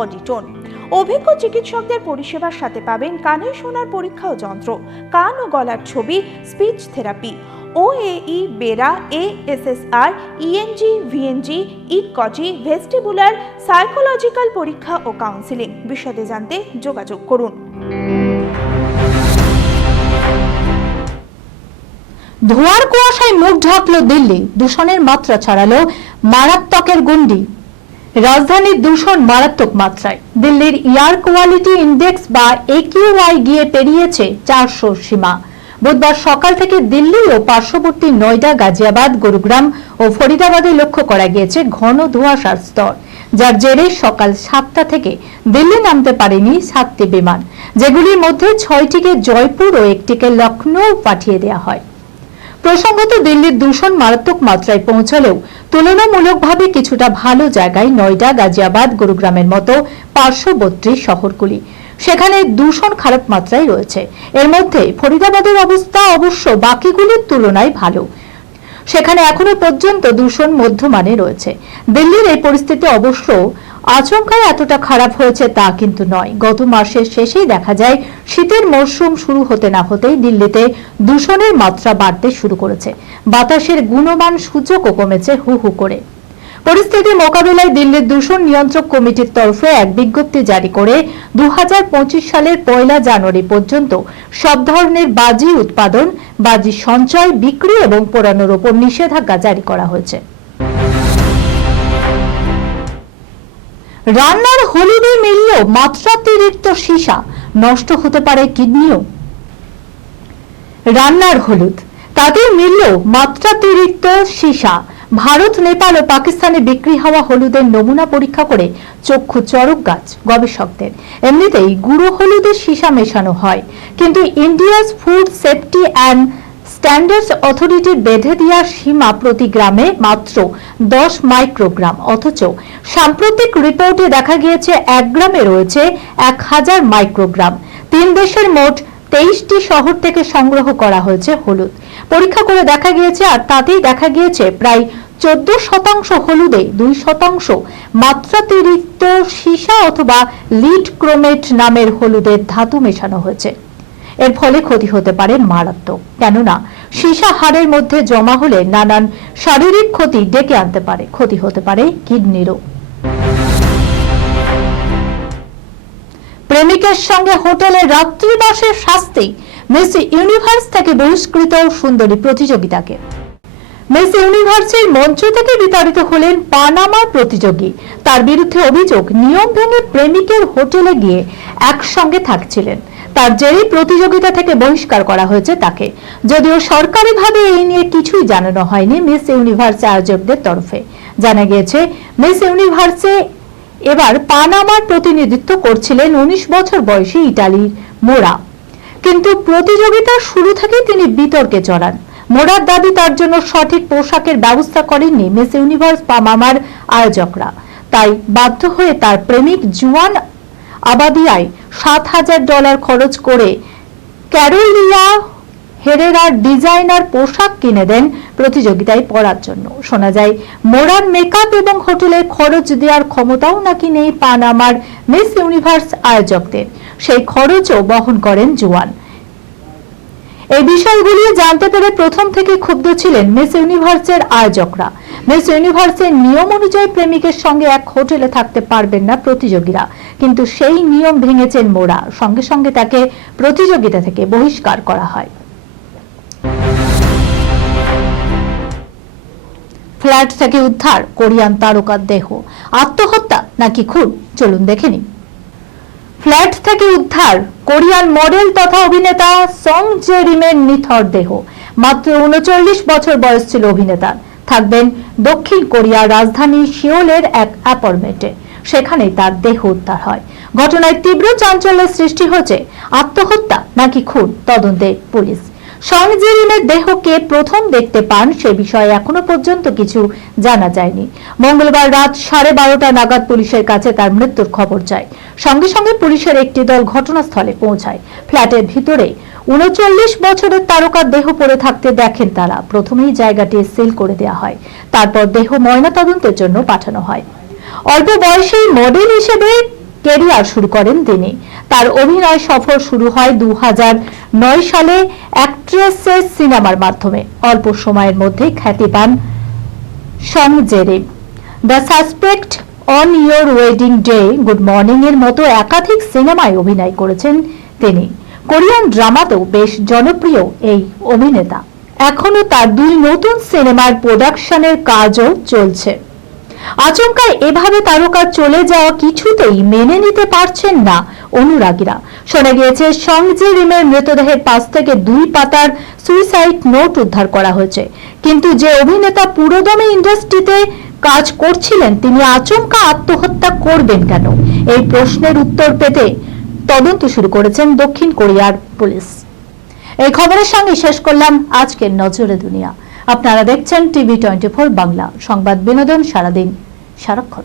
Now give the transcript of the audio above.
অডিটন। অভিজ্ঞ চিকিৎসকদের পরিষেবার সাথে পাবেন কানে শোনার পরীক্ষা ও যন্ত্র, কান ও গলার ছবি, speech therapy. OAE BERA ASSR ENG VNG ইকজি vestibular psychological পরীক্ষা ও কাউন্সিলিং বিশদে জানতে যোগাযোগ করুন। ধোঁয়ার কুয়াশায় মুখ ঢাকলো দিল্লি। দূষণের মাত্রা ছড়ালো মারাত্মকের গণ্ডি। রাজধানীর দূষণ মারাত্মক মাত্রায়। দিল্লির এয়ার কোয়ালিটি ইন্ডেক্স বা একিউআই গিয়ে পেরিয়েছে চারশো সীমা। বুধবার সকাল থেকে দিল্লি ও পার্শ্ববর্তী নয়ডা, গাজিয়াবাদ, গুরুগ্রাম ও ফরিদাবাদে লক্ষ্য করা গিয়েছে ঘন ধোঁয়াশার স্তর, যার জেরে সকাল সাতটা থেকে দিল্লি নামতে পারেনি সাতটি বিমান, যেগুলির মধ্যে ছয়টিকে জয়পুর ও একটিকে লখনৌ পাঠিয়ে দেওয়া হয়। প্রসঙ্গত দিল্লির দূষণ মারাত্মক মাত্রায় পৌঁছলেও তুলনামূলকভাবে কিছুটা ভালো জায়গায় নয়ডা, গাজিয়াবাদ, গুরুগ্রামের মতো পার্শ্ববর্তী শহরগুলি। সেখানে দূষণ খারাপ মাত্রায় রয়েছে। এর মধ্যে ফরিদাবাদের অবস্থা অবশ্য বাকিগুলির তুলনায় ভালো। সেখানে এখনও পর্যন্ত দূষণ মধ্যমানে রয়েছে। দিল্লির এই পরিস্থিতি অবশ্য আচমকায় এতটা খারাপ হয়েছে তা কিন্তু নয়। গত মাসের শেষেই দেখা যায়, শীতের মরশুম শুরু হতে না হতেই দিল্লিতে দূষণের মাত্রা বাড়তে শুরু করেছে। বাতাসের গুণমান সূচকও কমেছে হু হু করে। পরিস্থিতি মোকাবিলায় দিল্লির দূষণ নিয়ন্ত্রক কমিটির তরফে এক বিজ্ঞপ্তি জারি করে দু হাজার পঁচিশ সালের পয়লা জানুয়ারি পর্যন্ত সব ধরনের বাজি উৎপাদন, বাজি সঞ্চয়, বিক্রি এবং পোড়ানোর ওপর নিষেধাজ্ঞা জারি করা হয়েছে। রান্নার হলুদে মিলল মাত্রাতিরিক্ত সীসা। নষ্ট হতে পারে কিডনিও। রান্নার হলুদ। তাদের মিলল মাত্রাতিরিক্ত সীসা। ভারত, নেপাল ও পাকিস্তানে বিক্রি হওয়া হলুদের নমুনা পরীক্ষা করে চক্ষু চরক গাছ গবেষকদের। এমনিতেই গুঁড়ো হলুদের সীসা মেশানো হয়। কিন্তু India's food safety and standards অথরিটির বেঁধে দেওয়া সীমা প্রতি গ্রামে মাত্র দশ মাইক্রোগ্রাম অথচ সাম্প্রতিক রিপোর্টে দেখা গিয়েছে এক গ্রামে রয়েছে এক হাজার মাইক্রোগ্রাম তিন দেশের মোট তেইশটি শহর থেকে সংগ্রহ করা হয়েছে হলুদ। পরীক্ষা করে দেখা গিয়েছে, আর তাতেই দেখা গিয়েছে প্রায় চোদ্দ শতাংশ হলুদে দুই শতাংশ মাত্রাতিরিক্ত সীসা অথবা লিড ক্রোমেট নামের হলুদের ধাতু মেশানো হয়েছে। এর ফলে ক্ষতি হতে পারে মারাত্মক। কেননা, সীসা হাড়ের মধ্যে জমা হলে নানান শারীরিক ক্ষতি ডেকে আনতে পারে, ক্ষতি হতে পারে কিডনিরও। প্রেমিকের সঙ্গে হোটেলে রাত্রিবাসের শাস্তি মিস ইউনিভার্স থেকে বহিষ্কৃত সুন্দরী প্রতিযোগিতাকে। মিস ইউনিভার্সের মঞ্চ থেকে বিতাড়িত হলেন পানামা প্রতিযোগী। তার বিরুদ্ধে অভিযোগ, নিয়ম ভেঙে প্রেমিকের হোটেলে গিয়ে একসঙ্গে থাকছিলেন। তার জেরেই প্রতিযোগিতা থেকে বহিষ্কার করা হয়েছে তাকে। যদিও সরকারিভাবে এই নিয়ে কিছুই জানানো হয়নি মিস ইউনিভার্স আয়োজকদের তরফে। জানা গিয়েছে, মিস ইউনিভার্সে এবার পানামার প্রতিনিধিত্ব করছিলেন উনিশ বছর বয়সী ইটালির মোরা। কিন্তু প্রতিযোগিতার শুরু থেকেই তিনি বিতর্কে চড়ান মোরার দাবি তার জন্য সঠিক পোশাকের ব্যবস্থা করেননি মিস ইউনিভার্স পামামার আয়োজকরা। তাই বাধ্য হয়ে তার প্রেমিক জুয়ান আবাদিয়ায় সাত হাজার ডলার খরচ করে ক্যারোলিয়া হেরেরার ডিজাইনার পোশাক কিনে দেন প্রতিযোগিতায় পড়ার জন্য। শোনা যায়, মোরার মেকআপ এবং হোটেলের খরচ দেওয়ার ক্ষমতাও নাকি নেই পানামার মিস ইউনিভার্স আয়োজকদের। সেই খরচও বহন করেন জুয়ান। এই বিষয়গুলি জানতে পেরে প্রথম থেকে ক্ষুব্ধ ছিলেন মিস ইউনিভার্সের আয়োজকরা। মিস ইউনিভার্সের নিয়ম অনুযায়ী প্রেমিকের সঙ্গে এক হোটেলে থাকতে পারবেন না প্রতিযোগীরা। কিন্তু সেই নিয়ম ভেঙেছেন মোরা। সঙ্গে সঙ্গে তাকে প্রতিযোগিতা থেকে বহিষ্কার করা হয়। ফ্ল্যাট থেকে উদ্ধার, কোরিয়ান তারকার দেহ। আত্মহত্যা নাকি খুন? চলুন দেখে নিন ফ্ল্যাট থেকে উদ্ধার কোরিয়ান মডেল তথা অভিনেতা সং জেরিমের নিথর দেহ। মাত্র উনচল্লিশ বছর বয়স ছিল অভিনেতার। থাকবেন দক্ষিণ কোরিয়ার রাজধানী সিওলের এক অ্যাপার্টমেন্টে। সেখানে তার দেহ উদ্ধার হয়। ঘটনায় তীব্র চাঞ্চল্যের সৃষ্টি হয়েছে। আত্মহত্যা নাকি খুন? তদন্তে পুলিশ। সংজেরিনের দেহকে প্রথম দেখতে পান সে বিষয়ে এখনও পর্যন্ত কিছু জানা যায়নি। মঙ্গলবার রাত সাড়ে বারোটা নাগাদ পুলিশের কাছে তার মৃত্যুর খবর যায়। সঙ্গে সঙ্গে পুলিশের একটি দল ঘটনাস্থলে পৌঁছায়। ফ্ল্যাটের ভিতরে উনচল্লিশ বছরের তারকার দেহ পড়ে থাকতে দেখেন তারা। প্রথমেই জায়গাটি সিল করে দেওয়া হয়। তারপর দেহ ময়নাতদন্তের জন্য পাঠানো হয়। অল্প বয়সেই মডেল হিসেবে কেরিয়ার শুরু করেন তিনি। তার অভিনয় সফর শুরু হয় দু নয় সালে অ্যাক্ট্রেসের সিনেমার মাধ্যমে। অল্প সময়ের মধ্যে খ্যাতি পান সং জেরে। The suspect on your wedding day, good morning এর মতো একাধিক সিনেমায় অভিনয় করেছেন তিনি। কোরিয়ান ড্রামাতেও বেশ জনপ্রিয় এই অভিনেতা। এখনও তার দুই নতুন সিনেমার প্রোডাকশনের কাজও চলছে। আচমকা এভাবে তারকা চলে যাওয়া কিছুতেই মেনে নিতে পারছেন না অনুরাগীরা। শোনা গিয়েছে, সংজে রিমের মৃতদেহের পাশ থেকে দুই পাতার সুইসাইড নোট উদ্ধার করা হয়েছে। কিন্তু যে অভিনেতা পুরোদমে ইন্ডাস্ট্রিতে কাজ করছিলেন, তিনি আচমকা আত্মহত্যা করবেন কেন? এই প্রশ্নের উত্তর পেতে তদন্ত শুরু করেছেন দক্ষিণ কোরিয়ার পুলিশ। এই খবরের সঙ্গে শেষ করলাম আজকের নজরে দুনিয়া। আপনারা দেখছেন টিভি টোয়েন্টি ফোর বাংলা। সংবাদ বিনোদন সারাদিন। সারাক্ষণ।